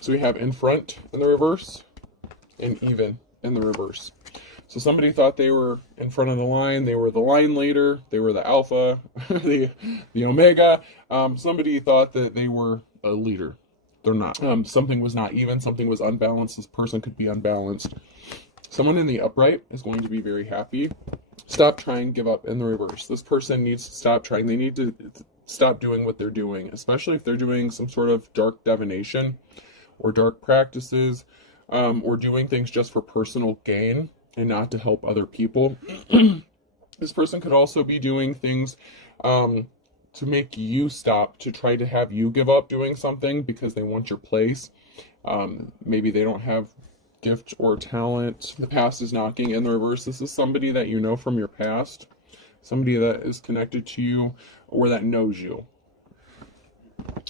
So we have in front in the reverse and even in the reverse. So somebody thought they were in front of the line, they were the line leader, they were the alpha, the omega. Somebody thought that they were a leader. They're not. Something was not even, something was unbalanced. This person could be unbalanced. Someone in the upright is going to be very happy. Stop trying, give up in the reverse. This person needs to stop trying. They need to stop doing what they're doing, especially if they're doing some sort of dark divination or dark practices, or doing things just for personal gain and not to help other people. This person could also be doing things to make you stop, to try to have you give up doing something because they want your place. Maybe they don't have gift or talent. The past is knocking in the reverse. This is somebody that you know from your past, somebody that is connected to you or that knows you.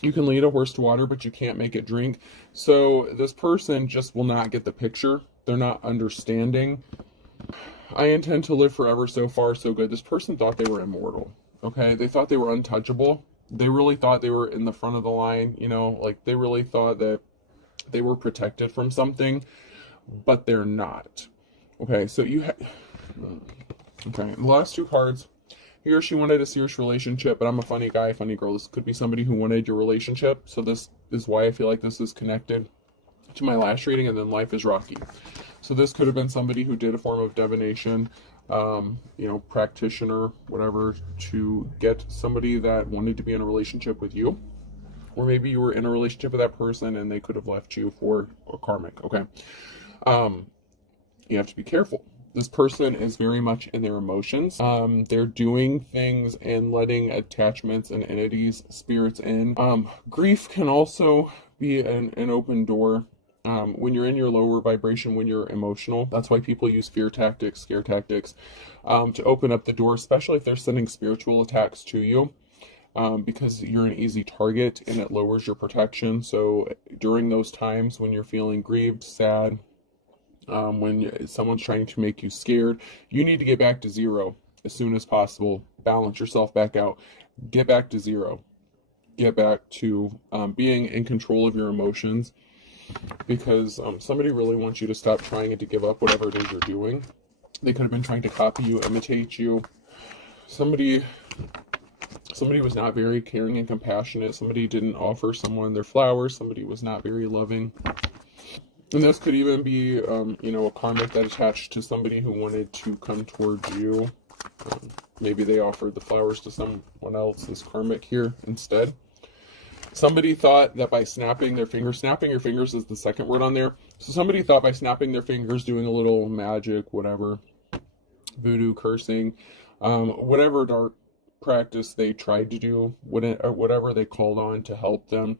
You can lead a horse to water, but you can't make it drink. So this person just will not get the picture. They're not understanding. I intend to live forever. So far, so good. This person thought they were immortal. Okay, they thought they were untouchable. They really thought they were in the front of the line. You know, like they really thought that they were protected from something, but they're not. Okay, so okay, the last two cards. He or she wanted a serious relationship, but I'm a funny guy, funny girl. This could be somebody who wanted your relationship. So this is why I feel like this is connected to my last reading, and then life is rocky. So this could have been somebody who did a form of divination, practitioner, whatever, to get somebody that wanted to be in a relationship with you. Or maybe you were in a relationship with that person and they could have left you for a karmic, okay? You have to be careful. This person is very much in their emotions. They're doing things and letting attachments and entities, spirits in. Grief can also be an open door. When you're in your lower vibration, when you're emotional, that's why people use fear tactics, scare tactics, to open up the door, especially if they're sending spiritual attacks to you, because you're an easy target and it lowers your protection. So during those times when you're feeling grieved, sad, when someone's trying to make you scared, you need to get back to zero as soon as possible. Balance yourself back out. Get back to zero. Get back to being in control of your emotions, because somebody really wants you to stop trying and to give up whatever it is you're doing. They could have been trying to copy you, imitate you. Somebody was not very caring and compassionate. Somebody didn't offer someone their flowers. Somebody was not very loving. And this could even be, a karmic that attached to somebody who wanted to come towards you. Maybe they offered the flowers to someone else, this karmic here, instead. Somebody thought that by snapping their fingers, snapping your fingers is the second word on there. So somebody thought by snapping their fingers, doing a little magic, whatever, voodoo, cursing, whatever dark practice they tried to do, whatever they called on to help them.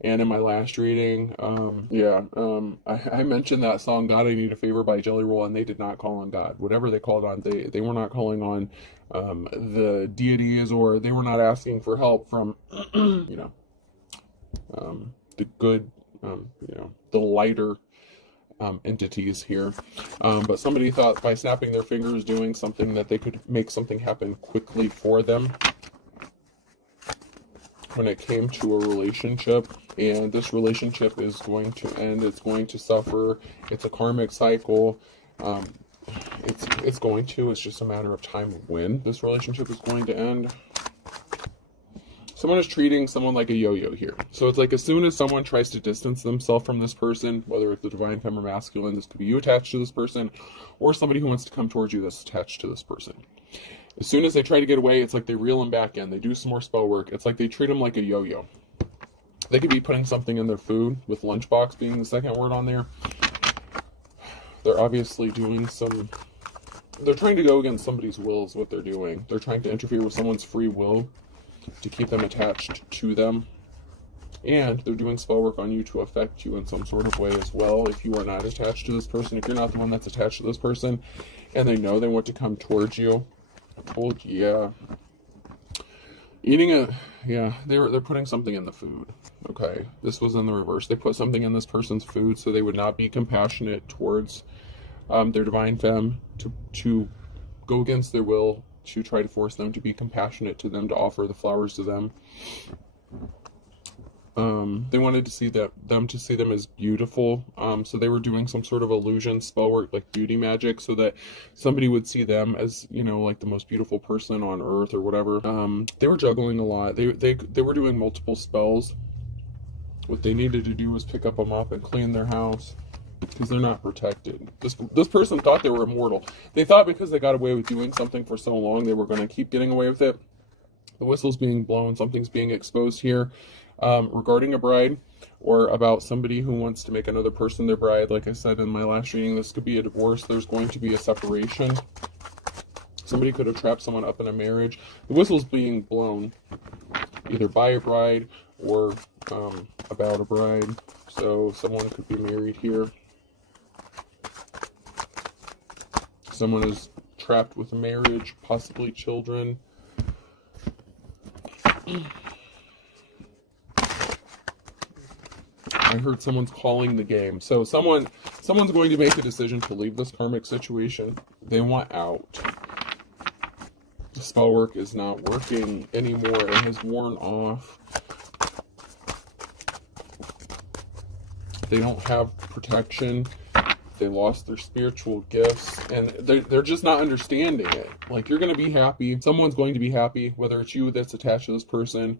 And in my last reading, I mentioned that song, God, I Need a Favor by Jelly Roll, and they did not call on God. Whatever they called on, they were not calling on the deities, or they were not asking for help from, the good, the lighter entities here. But somebody thought by snapping their fingers, doing something, that they could make something happen quickly for them when it came to a relationship. And this relationship is going to end. It's going to suffer. It's a karmic cycle. It's just a matter of time when this relationship is going to end. Someone is treating someone like a yo-yo here. So it's like as soon as someone tries to distance themselves from this person, whether it's the divine femme or masculine, this could be you attached to this person, or somebody who wants to come towards you that's attached to this person. As soon as they try to get away, it's like they reel them back in. They do some more spell work. It's like they treat them like a yo-yo. They could be putting something in their food, with lunchbox being the second word on there. They're obviously doing they're trying to go against somebody's will is what they're doing. They're trying to interfere with someone's free will to keep them attached to them. And they're doing spell work on you to affect you in some sort of way as well. If you are not attached to this person, if you're not the one that's attached to this person, and they know they want to come towards you, they're putting something in the food. Okay, this was in the reverse. They put something in this person's food so they would not be compassionate towards their divine femme, to go against their will, to try to force them to be compassionate to them, to offer the flowers to them. They wanted to see them to see them as beautiful. So they were doing some sort of illusion spell work, like beauty magic, so that somebody would see them as, you know, like the most beautiful person on earth or whatever. They were juggling a lot. They were doing multiple spells. What they needed to do was pick up a mop and clean their house, because they're not protected. This person thought they were immortal. They thought because they got away with doing something for so long, they were going to keep getting away with it. The whistle's being blown, something's being exposed here, regarding a bride, or about somebody who wants to make another person their bride. Like I said in my last reading, this could be a divorce. There's going to be a separation. Somebody could have trapped someone up in a marriage. The whistle's being blown either by a bride or about a bride. So someone could be married here. Someone is trapped with a marriage, possibly children. I heard someone's calling the game. So someone's going to make a decision to leave this karmic situation. They want out. The spell work is not working anymore. It has worn off. They don't have protection. They lost their spiritual gifts, and they're just not understanding it. Like, you're going to be happy. Someone's going to be happy, whether it's you that's attached to this person,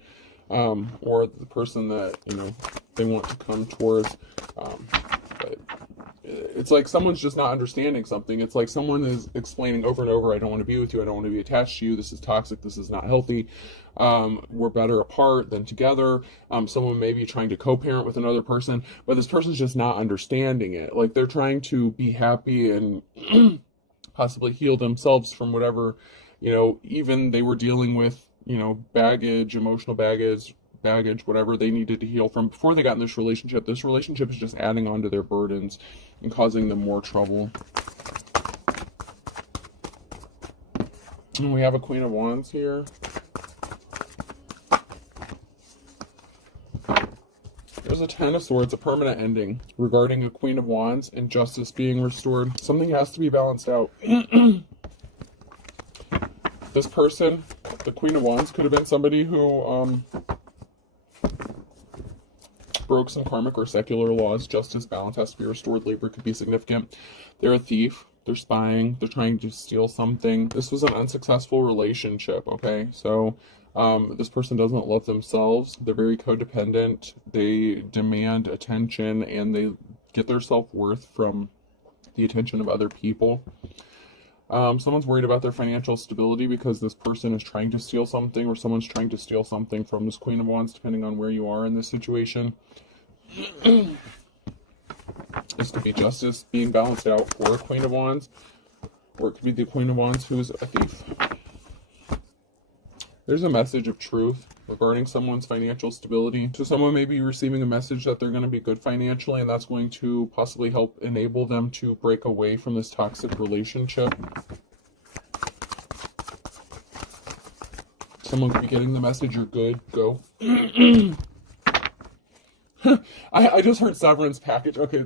or the person that, you know, they want to come towards. But it's like someone's just not understanding something. It's like someone is explaining over and over, I don't want to be with you. I don't want to be attached to you. This is toxic. This is not healthy. We're better apart than together. Someone may be trying to co-parent with another person, but this person's just not understanding it. Like, they're trying to be happy and possibly heal themselves from whatever, you know, even they were dealing with, you know, baggage, emotional baggage, whatever they needed to heal from before they got in this relationship. This relationship is just adding on to their burdens and causing them more trouble. And we have a Queen of Wands here. There's a Ten of Swords, a permanent ending regarding a Queen of Wands and justice being restored. Something has to be balanced out. This person, the Queen of Wands, could have been somebody who broke some karmic or secular laws. Justice, balance has to be restored. Labor could be significant. They're a thief. They're spying. They're trying to steal something. This was an unsuccessful relationship, okay? So this person doesn't love themselves. They're very codependent. They demand attention, and they get their self-worth from the attention of other people. Someone's worried about their financial stability because this person is trying to steal something, or someone's trying to steal something from this Queen of Wands, depending on where you are in this situation. This could be justice being balanced out for a Queen of Wands, or it could be the Queen of Wands who's a thief. There's a message of truth regarding someone's financial stability. So someone may be receiving a message that they're going to be good financially, and that's going to possibly help enable them to break away from this toxic relationship. Someone could be getting the message, you're good, go. I just heard severance package. Okay,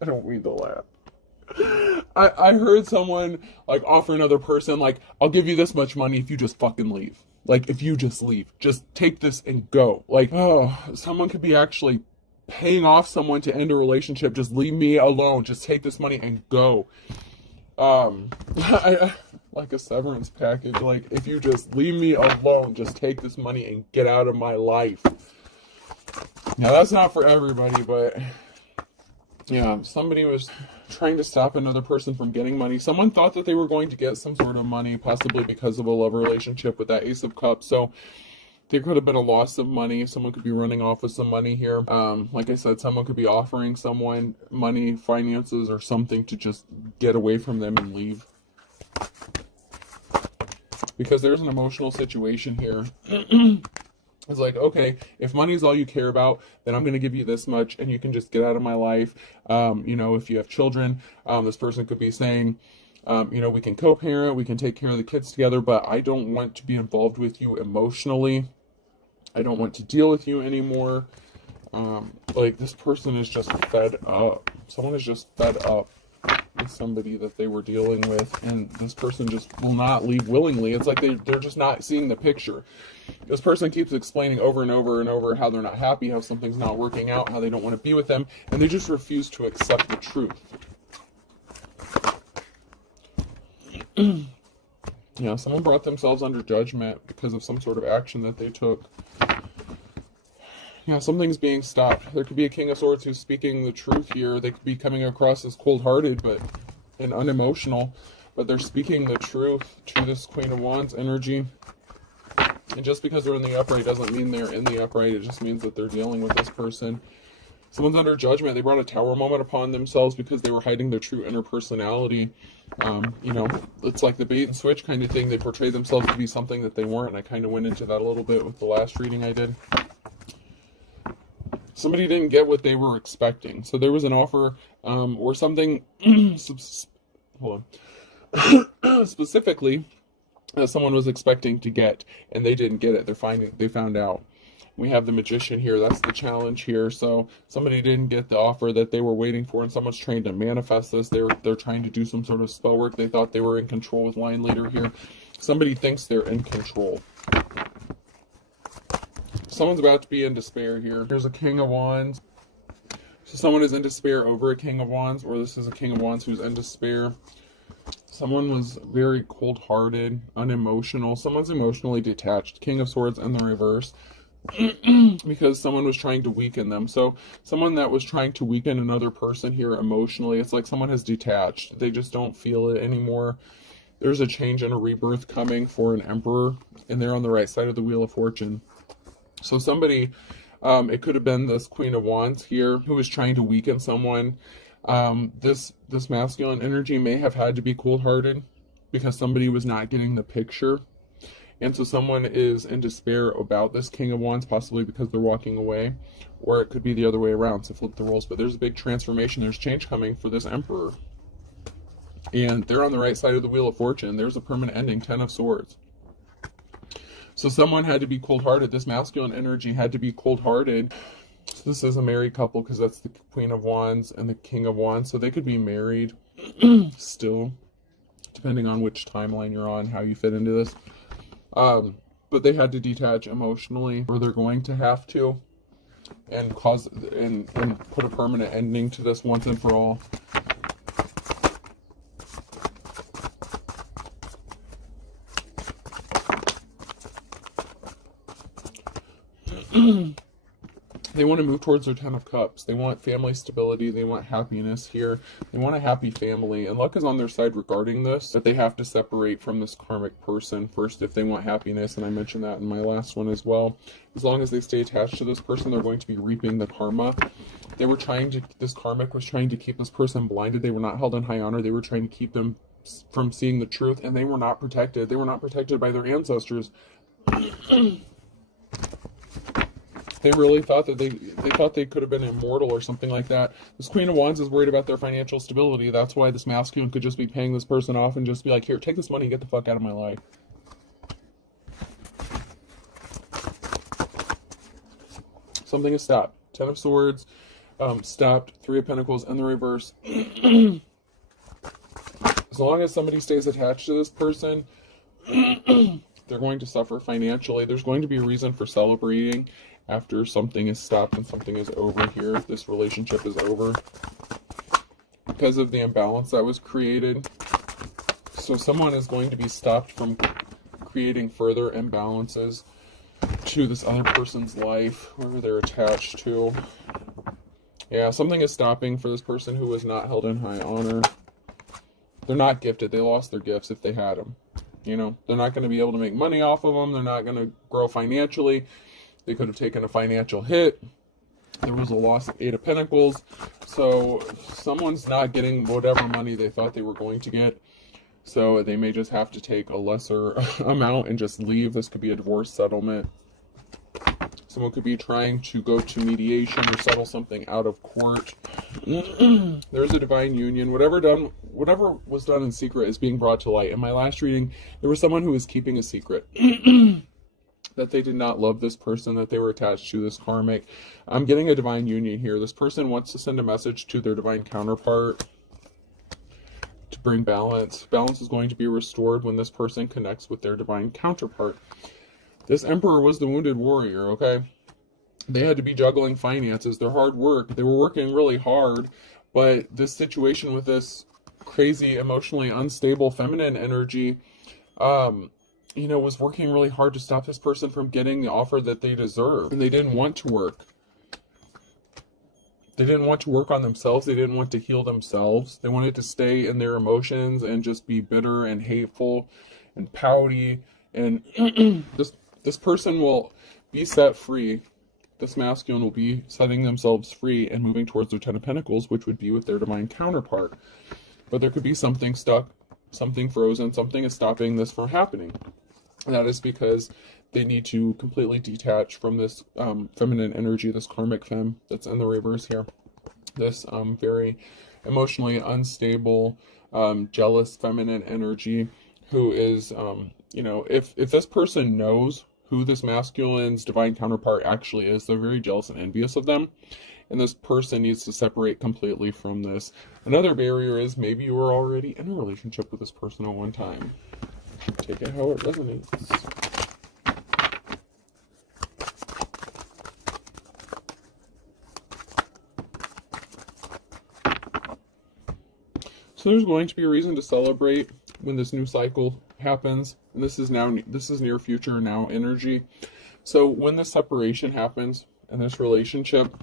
I don't read the lab. I heard someone, like, offer another person, like, I'll give you this much money if you just fucking leave. Like, if you just leave. Just take this and go. Like, oh, someone could be actually paying off someone to end a relationship. Just leave me alone. Just take this money and go. Like a severance package. Like, if you just leave me alone, just take this money and get out of my life. Now, that's not for everybody, but yeah, somebody was trying to stop another person from getting money. Someone thought that they were going to get some sort of money, possibly because of a love relationship with that Ace of Cups. So there could have been a loss of money. Someone could be running off with some money here. Like I said, someone could be offering someone money, finances, or something to just get away from them and leave. Because there's an emotional situation here. It's like, okay, if money's all you care about, then I'm going to give you this much and you can just get out of my life. You know, if you have children, this person could be saying, you know, we can co-parent, we can take care of the kids together, but I don't want to be involved with you emotionally. I don't want to deal with you anymore. Like, this person is just fed up. Someone is just fed up with somebody that they were dealing with, and this person just will not leave willingly. It's like they're just not seeing the picture. This person keeps explaining over and over and over how they're not happy, how something's not working out, how they don't want to be with them, and they just refuse to accept the truth. Yeah, someone brought themselves under judgment because of some sort of action that they took. Yeah, something's being stopped. There could be a King of Swords who's speaking the truth here. They could be coming across as cold-hearted and unemotional, but they're speaking the truth to this Queen of Wands energy. And just because they're in the upright doesn't mean they're in the upright. It just means that they're dealing with this person. Someone's under judgment. They brought a tower moment upon themselves because they were hiding their true inner personality. You know, it's like the bait and switch kind of thing. They portray themselves to be something that they weren't. And I kind of went into that a little bit with the last reading I did. Somebody didn't get what they were expecting. So there was an offer or something, hold on, specifically someone was expecting to get, and they didn't get it. They found out. We have the Magician here. That's the challenge here. So somebody didn't get the offer that they were waiting for, and someone's trying to manifest this. They're trying to do some sort of spell work. They thought they were in control with Line Leader here. Somebody thinks they're in control. Someone's about to be in despair here. Here's a King of Wands. So someone is in despair over a King of Wands, or this is a King of Wands who's in despair. Someone was very cold-hearted, unemotional. Someone's emotionally detached. King of Swords in the reverse. Because someone was trying to weaken them. So someone that was trying to weaken another person here emotionally, it's like someone has detached. They just don't feel it anymore. There's a change and a rebirth coming for an Emperor, and they're on the right side of the Wheel of Fortune. So somebody, it could have been this Queen of Wands here who was trying to weaken someone. This masculine energy may have had to be cold-hearted because somebody was not getting the picture. And so someone is in despair about this King of Wands, possibly because they're walking away, or it could be the other way around, so flip the roles. But there's a big transformation, there's change coming for this Emperor. And they're on the right side of the Wheel of Fortune. There's a permanent ending, 10 of Swords. So someone had to be cold-hearted. This masculine energy had to be cold-hearted. So this is a married couple because that's the Queen of Wands and the King of Wands. So they could be married still, depending on which timeline you're on, how you fit into this. But they had to detach emotionally, or they're going to have to, and put a permanent ending to this once and for all. They want to move towards their 10 of Cups. They want family stability. They want happiness here. They want a happy family. And luck is on their side regarding this, that they have to separate from this karmic person first if they want happiness. And I mentioned that in my last one as well. As long as they stay attached to this person, they're going to be reaping the karma. This karmic was trying to keep this person blinded. They were not held in high honor. They were trying to keep them from seeing the truth. And they were not protected. They were not protected by their ancestors. They really thought that they thought they could have been immortal or something like that. This Queen of Wands is worried about their financial stability. That's why this masculine could just be paying this person off and just be like, here, take this money and get the fuck out of my life. Something is stopped. 10 of Swords, stopped. 3 of Pentacles in the reverse. As long as somebody stays attached to this person, they're going to suffer financially. There's going to be a reason for celebrating after something is stopped and something is over here. This relationship is over because of the imbalance that was created. So someone is going to be stopped from creating further imbalances to this other person's life, whoever they're attached to. Yeah, something is stopping for this person who was not held in high honor. They're not gifted. They lost their gifts if they had them. You know, they're not going to be able to make money off of them. They're not going to grow financially. They could have taken a financial hit. There was a loss of 8 of Pentacles. So someone's not getting whatever money they thought they were going to get. So they may just have to take a lesser amount and just leave. This could be a divorce settlement. Someone could be trying to go to mediation or settle something out of court. There's a divine union. Whatever was done in secret is being brought to light. In my last reading, there was someone who was keeping a secret. That they did not love this person, that they were attached to, this karmic. I'm getting a divine union here. This person wants to send a message to their divine counterpart. bring balance. Balance is going to be restored when this person connects with their divine counterpart. This Emperor was the wounded warrior, okay? They had to be juggling finances, their hard work. They were working really hard, but this situation with this crazy, emotionally unstable feminine energy, was working really hard to stop this person from getting the offer that they deserve. And they didn't want to work. They didn't want to work on themselves. They didn't want to heal themselves. They wanted to stay in their emotions and just be bitter and hateful and pouty. And this person will be set free. This masculine will be setting themselves free and moving towards their Ten of Pentacles, which would be with their divine counterpart. But there could be something stuck, something frozen, something is stopping this from happening. And that is because they need to completely detach from this feminine energy, this karmic femme that's in the reverse here. This very emotionally unstable, jealous feminine energy who is, if this person knows who this masculine's divine counterpart actually is, they're very jealous and envious of them. And this person needs to separate completely from this. Another barrier is maybe you were already in a relationship with this person at one time. Take it how it resonates. So there's going to be a reason to celebrate when this new cycle happens. And this is near future now energy. So when this separation happens in this relationship,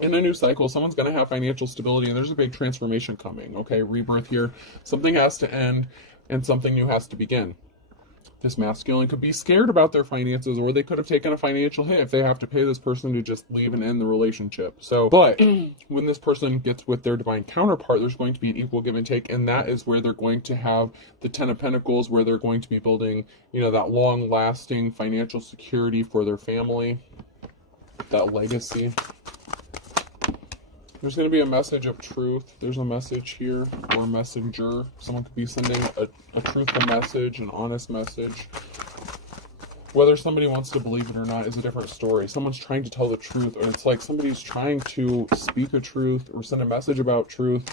in a new cycle, someone's going to have financial stability, and there's a big transformation coming, okay? Rebirth here. Something has to end, and something new has to begin. This masculine could be scared about their finances, or they could have taken a financial hit if they have to pay this person to just leave and end the relationship. But when this person gets with their divine counterpart, there's going to be an equal give and take, and that is where they're going to have the Ten of Pentacles, where they're going to be building, that long-lasting financial security for their family, that legacy. There's going to be a message of truth. There's a message here, or a messenger. Someone could be sending a truthful message, an honest message. Whether somebody wants to believe it or not is a different story. Someone's trying to tell the truth, or it's like somebody's trying to speak a truth or send a message about truth.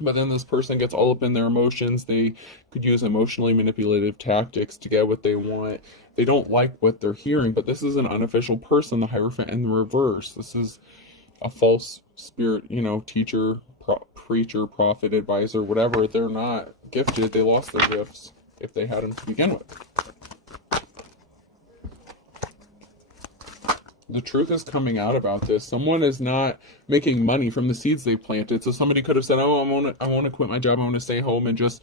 But then this person gets all up in their emotions. They could use emotionally manipulative tactics to get what they want. They don't like what they're hearing, but this is an unofficial person, the Hierophant in the reverse. This is a false spirit, teacher, preacher, prophet, advisor, whatever. They're not gifted. They lost their gifts if they had them to begin with. The truth is coming out about this. Someone is not making money from the seeds they planted. So somebody could have said, oh, I want to quit my job. I want to stay home and just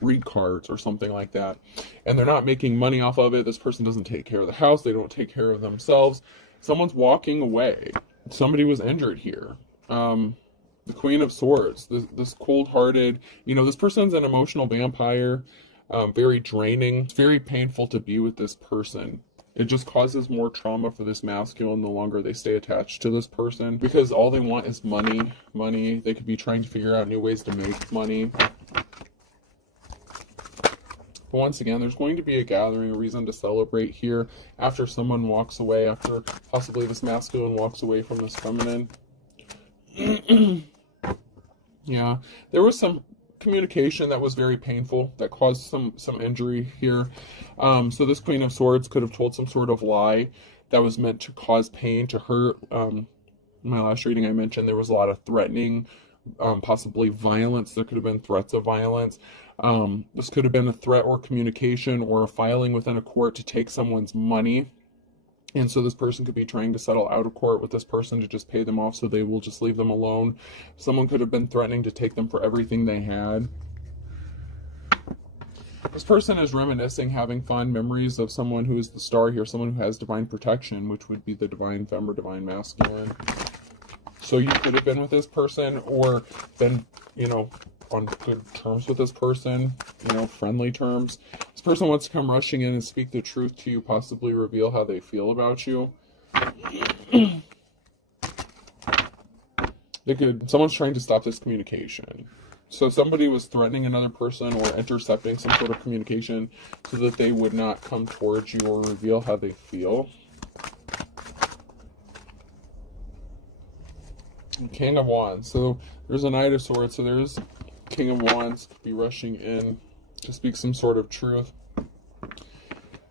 read cards or something like that. And they're not making money off of it. This person doesn't take care of the house. They don't take care of themselves. Someone's walking away. Somebody was injured here. The Queen of Swords, this cold-hearted, this person's an emotional vampire, very draining. It's very painful to be with this person. It just causes more trauma for this masculine the longer they stay attached to this person, because all they want is money. They could be trying to figure out new ways to make money. But once again, there's going to be a gathering, a reason to celebrate here after someone walks away, after possibly this masculine walks away from this feminine. Yeah, there was some communication that was very painful, that caused some injury here. So this Queen of Swords could have told some sort of lie that was meant to cause pain, to hurt. In my last reading I mentioned there was a lot of threatening, possibly violence. There could have been threats of violence. This could have been a threat or communication or a filing within a court to take someone's money. And so this person could be trying to settle out of court with this person to just pay them off so they will just leave them alone. Someone could have been threatening to take them for everything they had. This person is reminiscing, having fond memories of someone who is the star here, someone who has divine protection, which would be the divine femme or divine masculine. So you could have been with this person or been, on good terms with this person, friendly terms. This person wants to come rushing in and speak the truth to you, possibly reveal how they feel about you. Someone's trying to stop this communication. So somebody was threatening another person or intercepting some sort of communication so that they would not come towards you or reveal how they feel. King of Wands. So there's a Knight of Swords. So there's King of Wands could be rushing in to speak some sort of truth.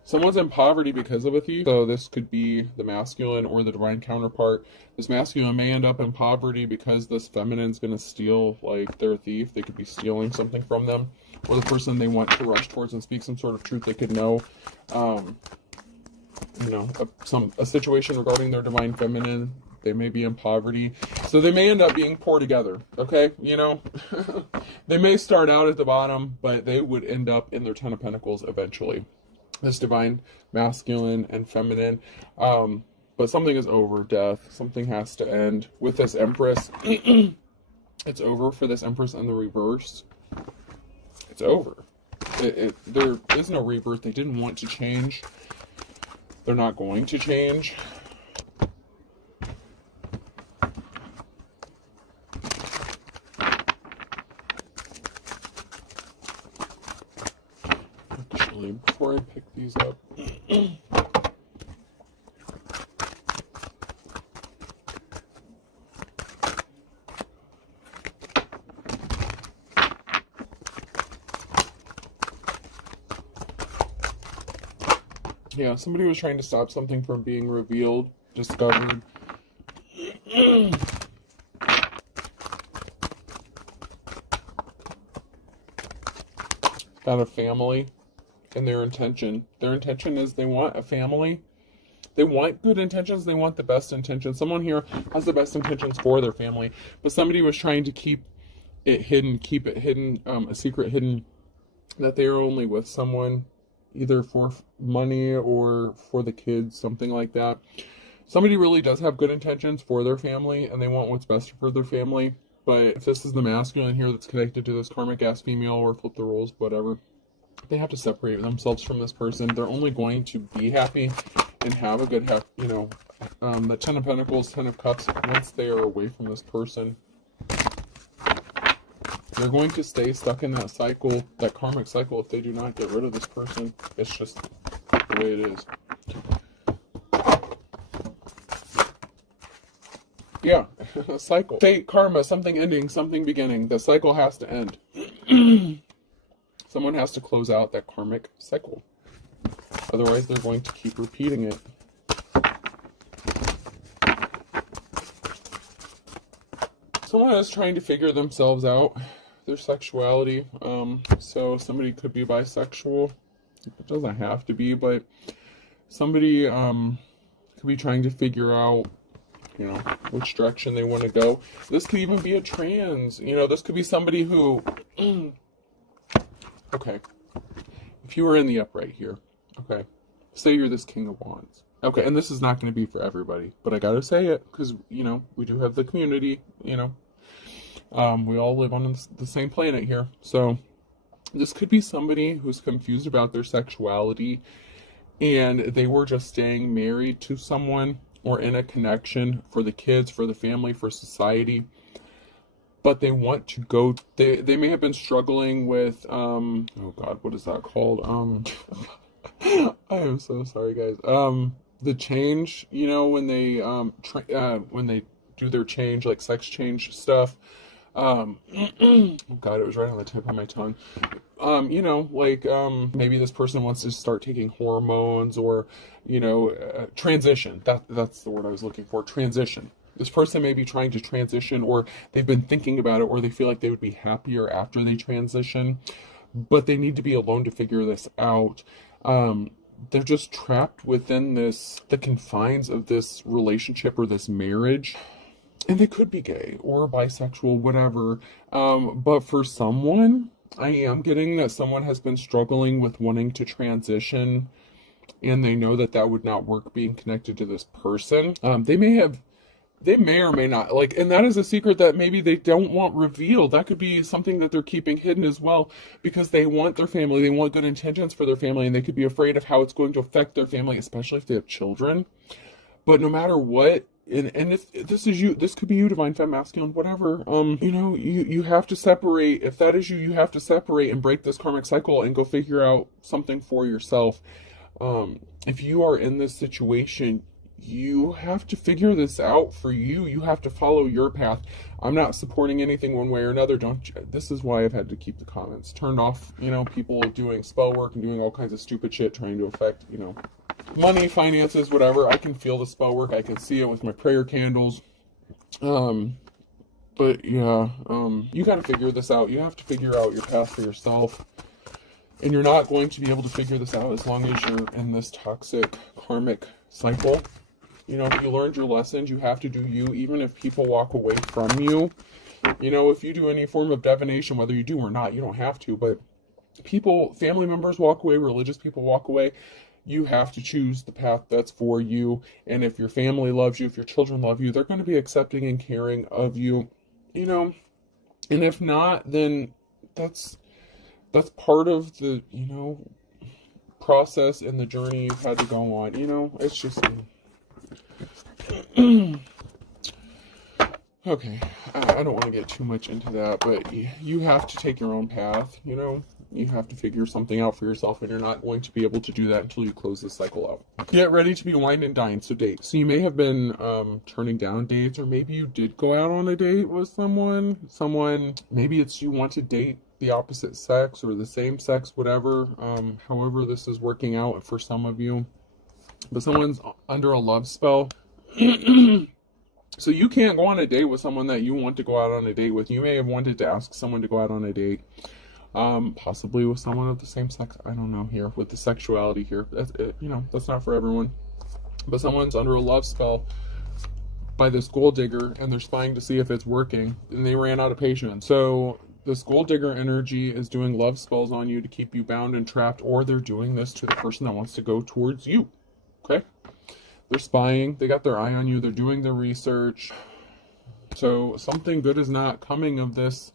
Someone's in poverty because of a thief. So this could be the masculine or the divine counterpart. This masculine may end up in poverty because this feminine's going to steal, like, their thief. They could be stealing something from them. Or the person they want to rush towards and speak some sort of truth. They could know, you know, a situation regarding their divine feminine. They may be in poverty. So they may end up being poor together, okay? You know, they may start out at the bottom, but they would end up in their Ten of Pentacles eventually. This divine masculine and feminine. But something is over, death. Something has to end. With this Empress, it's over for this Empress in the reverse. It's over. There is no rebirth. They didn't want to change. They're not going to change. Actually, before I pick these up, yeah, somebody was trying to stop something from being revealed, discovered. Got a family and their intention. Their intention is they want a family. They want good intentions. They want the best intentions. Someone here has the best intentions for their family, but somebody was trying to keep it hidden, a secret hidden, that they are only with someone either for money or for the kids, something like that. Somebody really does have good intentions for their family and they want what's best for their family. But if this is the masculine here that's connected to this karmic ass female, or flip the roles, whatever, they have to separate themselves from this person. They're only going to be happy and have a good, you know, the Ten of Pentacles, Ten of Cups, once they are away from this person. They're going to stay stuck in that cycle, that karmic cycle, if they do not get rid of this person. It's just the way it is. Yeah, a cycle. Fate, karma, something ending, something beginning. The cycle has to end. Someone has to close out that karmic cycle. Otherwise, they're going to keep repeating it. Someone is trying to figure themselves out, their sexuality. So somebody could be bisexual. It doesn't have to be, but somebody could be trying to figure out, you know, which direction they want to go. This could even be a trans. You know, this could be somebody who... Okay. If you were in the upright here, okay, say you're this King of Wands. Okay, and this is not going to be for everybody, but I gotta say it, because, you know, we do have the community, you know. We all live on the same planet here. So this could be somebody who's confused about their sexuality, and they were just staying married to someone or in a connection for the kids, for the family, for society. But they want to go, they may have been struggling with, oh God, what is that called? I am so sorry, guys. The change, you know, when they do their change, like sex change stuff. Oh God, it was right on the tip of my tongue. You know, like, maybe this person wants to start taking hormones, or, you know, transition. That's the word I was looking for, transition. This person may be trying to transition, or they've been thinking about it, or they feel like they would be happier after they transition, but they need to be alone to figure this out. They're just trapped within the confines of this relationship or this marriage. And they could be gay or bisexual, whatever. But for someone, I am getting that someone has been struggling with wanting to transition, and they know that that would not work being connected to this person. They may or may not, like, and that is a secret that maybe they don't want revealed. That could be something that they're keeping hidden as well, because they want their family, they want good intentions for their family, and they could be afraid of how it's going to affect their family, especially if they have children. But no matter what, and if this is you, this could be you, divine femme, masculine, whatever, you know, you have to separate. If that is you, you have to separate and break this karmic cycle and go figure out something for yourself. If you are in this situation, you have to figure this out for you. You have to follow your path. I'm not supporting anything one way or another. This is why I've had to keep the comments turned off. You know, people doing spell work and doing all kinds of stupid shit trying to affect, you know, money, finances, whatever. I can feel the spell work. I can see it with my prayer candles. But yeah, you got to figure this out. You have to figure out your path for yourself. And you're not going to be able to figure this out as long as you're in this toxic karmic cycle. You know, if you learned your lessons, you have to do you, even if people walk away from you. You know, if you do any form of divination, whether you do or not, you don't have to, but people, family members walk away, religious people walk away, you have to choose the path that's for you. And if your family loves you, if your children love you, they're going to be accepting and caring of you, you know. And if not, then that's part of the, you know, process and the journey you've had to go on. You know, it's just okay, I don't want to get too much into that, but you have to take your own path, you know. You have to figure something out for yourself, and you're not going to be able to do that until you close this cycle out. Get ready to be wined and dined. So date. So you may have been turning down dates, or maybe you did go out on a date with someone. Maybe it's you want to date the opposite sex or the same sex, whatever. However this is working out for some of you. But someone's under a love spell. So you can't go on a date with someone that you want to go out on a date with. You may have wanted to ask someone to go out on a date. Possibly with someone of the same sex. I don't know here with the sexuality here. That's it, you know, that's not for everyone. But someone's under a love spell by this gold digger, and they're spying to see if it's working, and they ran out of patience. So this gold digger energy is doing love spells on you to keep you bound and trapped, or they're doing this to the person that wants to go towards you. Okay? They're spying. They got their eye on you. They're doing their research. So something good is not coming of this.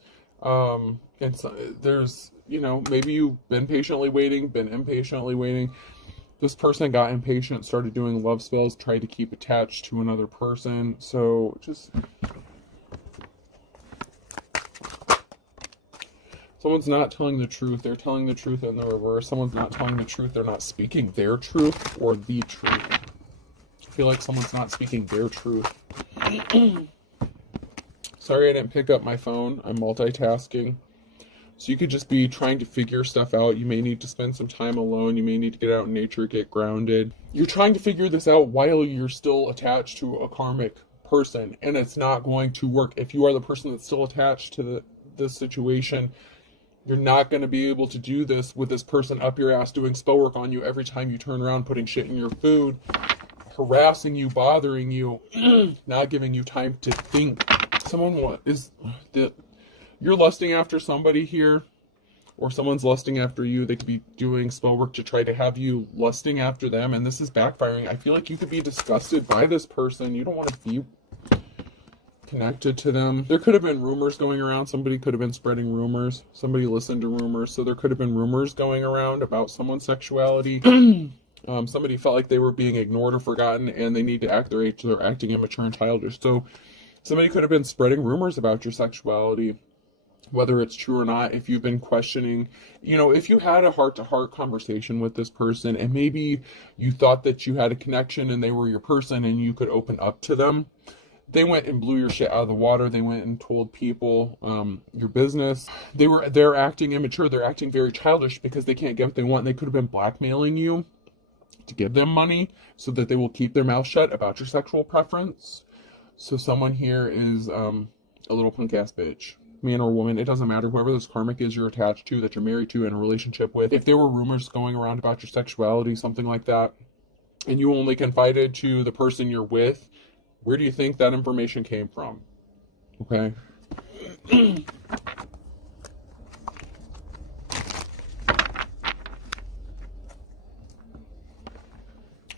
And so there's, you know, maybe you've been patiently waiting, been impatiently waiting. This person got impatient, started doing love spells, tried to keep attached to another person. So just someone's not telling the truth. They're telling the truth in the reverse. Someone's not telling the truth. They're not speaking their truth or the truth. I feel like someone's not speaking their truth. Sorry I didn't pick up my phone. I'm multitasking. So you could just be trying to figure stuff out. You may need to spend some time alone. You may need to get out in nature, get grounded. You're trying to figure this out while you're still attached to a karmic person, and it's not going to work. If you are the person that's still attached to this situation, you're not going to be able to do this with this person up your ass doing spell work on you every time you turn around, putting shit in your food, harassing you, bothering you, not giving you time to think. You're lusting after somebody here, or someone's lusting after you. They could be doing spell work to try to have you lusting after them, and this is backfiring. I feel like you could be disgusted by this person. You don't want to be connected to them. There could have been rumors going around. Somebody could have been spreading rumors. Somebody listened to rumors, so there could have been rumors going around about someone's sexuality. Somebody felt like they were being ignored or forgotten, and they need to act their age. So they're acting immature and childish. So somebody could have been spreading rumors about your sexuality, whether it's true or not. If you've been questioning, you know, if you had a heart-to-heart conversation with this person, and maybe you thought that you had a connection and they were your person and you could open up to them, they went and blew your shit out of the water. They went and told people your business. They're acting immature. They're acting very childish because they can't get what they want. They could have been blackmailing you to give them money so that they will keep their mouth shut about your sexual preference. So someone here is a little punk ass bitch. Man or woman, it doesn't matter. Whoever this karmic is you're attached to, that you're married to, in a relationship with. If there were rumors going around about your sexuality, something like that, and you only confided to the person you're with, where do you think that information came from? Okay.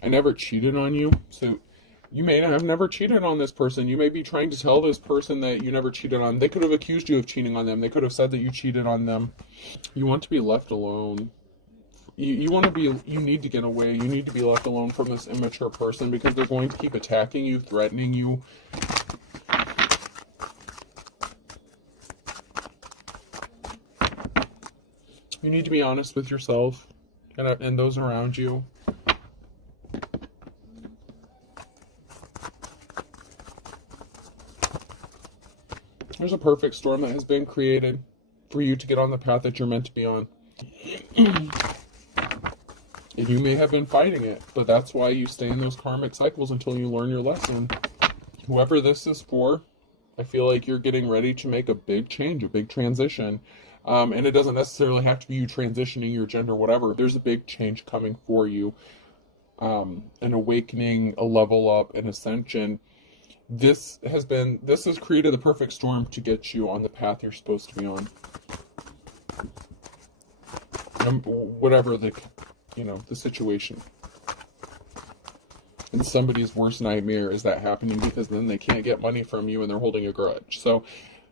I never cheated on you, so you may have never cheated on this person. You may be trying to tell this person that you never cheated on. They could have accused you of cheating on them. They could have said that you cheated on them. You want to be left alone. You need to get away. You need to be left alone from this immature person because they're going to keep attacking you, threatening you. You need to be honest with yourself and those around you. There's a perfect storm that has been created for you to get on the path that you're meant to be on. And you may have been fighting it, but that's why you stay in those karmic cycles until you learn your lesson. Whoever this is for, I feel like you're getting ready to make a big change, a big transition. And it doesn't necessarily have to be you transitioning your gender, whatever. There's a big change coming for you. An awakening, a level up, an ascension. This has created the perfect storm to get you on the path you're supposed to be on. Whatever the situation. And somebody's worst nightmare is that happening, because then they can't get money from you and they're holding a grudge. So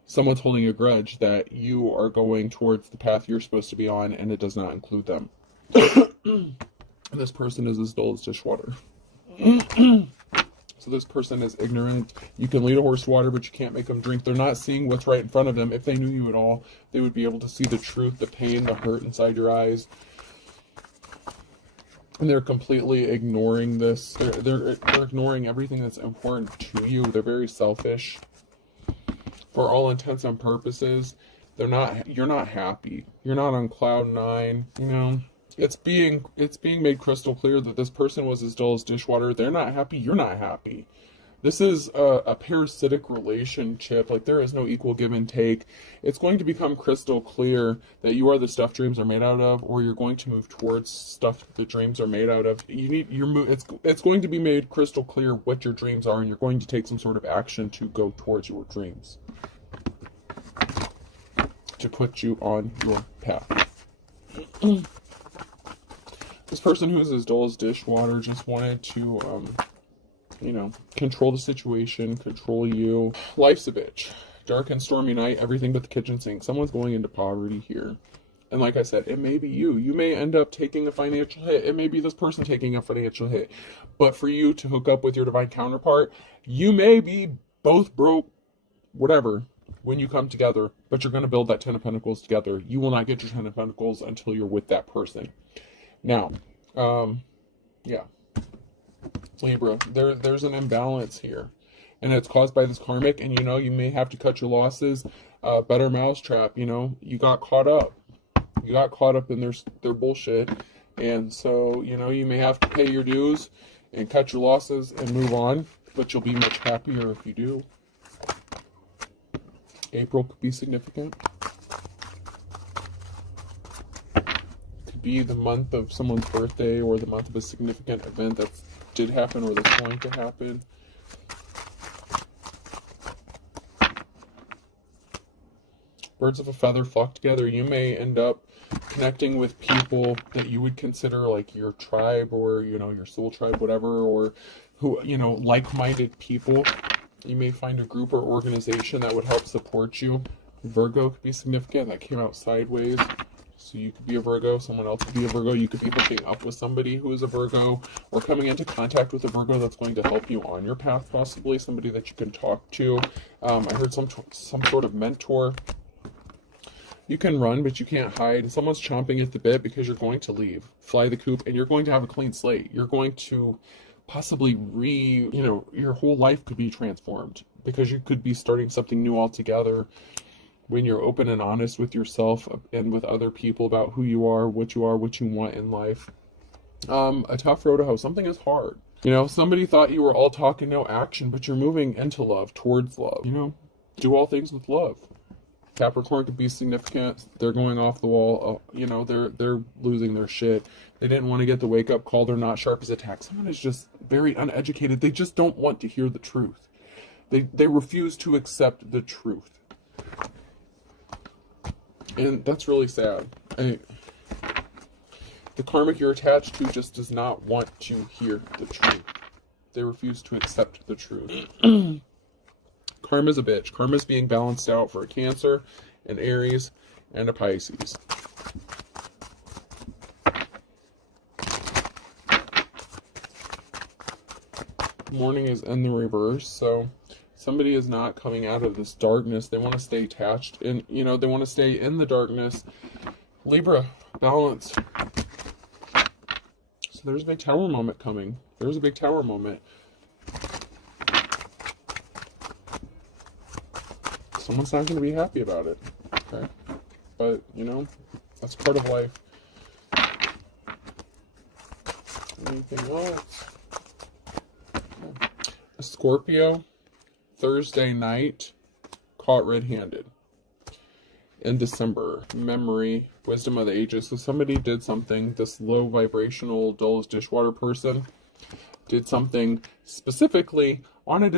someone's holding a grudge that you are going towards the path you're supposed to be on, and it does not include them. This person is as dull as dishwater. So this person is ignorant. You can lead a horse to water, but you can't make them drink. They're not seeing what's right in front of them. If they knew you at all, they would be able to see the truth, the pain, the hurt inside your eyes. And they're completely ignoring this. They're ignoring everything that's important to you. They're very selfish. For all intents and purposes, you're not happy. You're not on cloud nine, It's being made crystal clear that this person was as dull as dishwater. They're not happy. You're not happy. This is a parasitic relationship. Like, there is no equal give and take. It's going to become crystal clear that you are the stuff dreams are made out of, or you're going to move towards stuff the dreams are made out of. It's going to be made crystal clear what your dreams are, and you're going to take some sort of action to go towards your dreams, to put you on your path. This person who is as dull as dishwater just wanted to, control the situation, control you. Life's a bitch. Dark and stormy night, everything but the kitchen sink. Someone's going into poverty here. And like I said, it may be you. You may end up taking a financial hit. It may be this person taking a financial hit. But for you to hook up with your divine counterpart, you may be both broke, whatever, when you come together. But you're going to build that 10 of Pentacles together. You will not get your 10 of Pentacles until you're with that person. Now, Libra, there's an imbalance here, and it's caused by this karmic, and you may have to cut your losses. Better mousetrap, you got caught up. You got caught up in their bullshit, and so, you may have to pay your dues and cut your losses and move on, but you'll be much happier if you do. April could be significant. Be the month of someone's birthday, or the month of a significant event that did happen or that's going to happen. Birds of a feather flock together. You may end up connecting with people that you would consider like your tribe, or your soul tribe, whatever, or who like-minded people. You may find a group or organization that would help support you. Virgo could be significant. That came out sideways. So you could be a Virgo, someone else could be a Virgo, you could be hooking up with somebody who is a Virgo, or coming into contact with a Virgo that's going to help you on your path, possibly, somebody that you can talk to. I heard some sort of mentor. You can run, but you can't hide. Someone's chomping at the bit because you're going to leave, fly the coop, and you're going to have a clean slate. You're going to possibly your whole life could be transformed, because you could be starting something new altogether. When you're open and honest with yourself and with other people about who you are, what you want in life. A tough road to hoe. Something is hard. Somebody thought you were all talk and no action, but you're moving into love, towards love. Do all things with love. Capricorn could be significant. They're going off the wall. They're losing their shit. They didn't want to get the wake-up call. They're not sharp as a tack. Someone is just very uneducated. They just don't want to hear the truth. They refuse to accept the truth. And that's really sad. The karmic you're attached to just does not want to hear the truth. They refuse to accept the truth. Karma's a bitch. Karma's being balanced out for a Cancer, an Aries, and a Pisces. Morning is in the reverse, so somebody is not coming out of this darkness. They want to stay attached, and they want to stay in the darkness. Libra, balance. So there's a big tower moment coming. There's a big tower moment. someone's not going to be happy about it. Okay? But, you know, that's part of life. Anything else? Okay. A Scorpio, Thursday night, caught red-handed. In December, memory, wisdom of the ages. So somebody did something, this low vibrational, dull as dishwater person did something specifically on a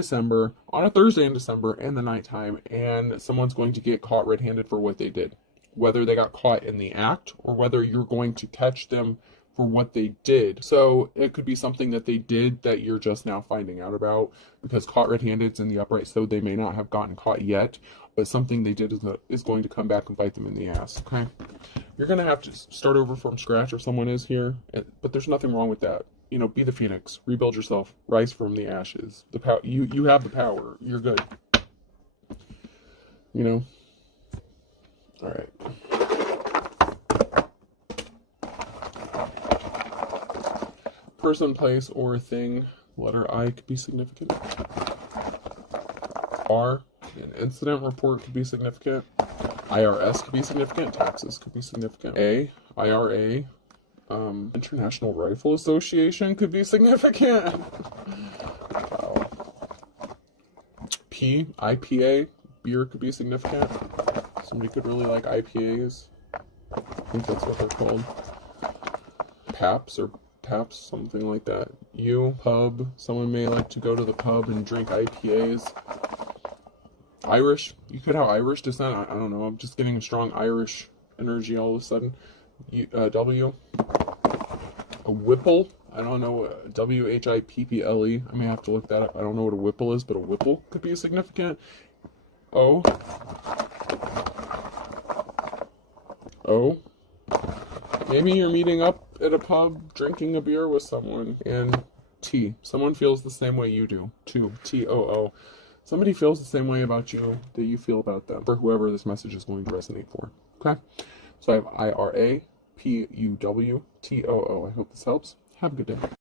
Thursday in December in the nighttime, and someone's going to get caught red-handed for what they did. Whether they got caught in the act or whether you're going to catch them for what they did. So it could be something that they did that you're just now finding out about, because caught red-handed's in the upright, so they may not have gotten caught yet, but something they did is going to come back and bite them in the ass. Okay, you're going to have to start over from scratch, or someone is here, but there's nothing wrong with that. You know, be the phoenix, rebuild yourself, rise from the ashes. The power, you have the power. You're good. You know. All right. Person, place, or thing. Letter I could be significant. R, an incident report could be significant. IRS could be significant. Taxes could be significant. A, IRA, International Rifle Association could be significant. Wow. P, IPA, beer could be significant. Somebody could really like IPAs. I think that's what they're called. Paps, something like that. U, pub. Someone may like to go to the pub and drink IPAs. Irish. You could have Irish descent. I don't know. I'm just getting a strong Irish energy all of a sudden. W. A Whipple. I don't know. WHIPPLE. I may have to look that up. I don't know what a Whipple is, but a Whipple could be significant. O. Maybe you're meeting up at a pub, drinking a beer with someone. And T. Someone feels the same way you do. 2. TOO. Somebody feels the same way about you that you feel about them, for whoever this message is going to resonate for. Okay? So I have IRA, PUW, TOO. I hope this helps. Have a good day.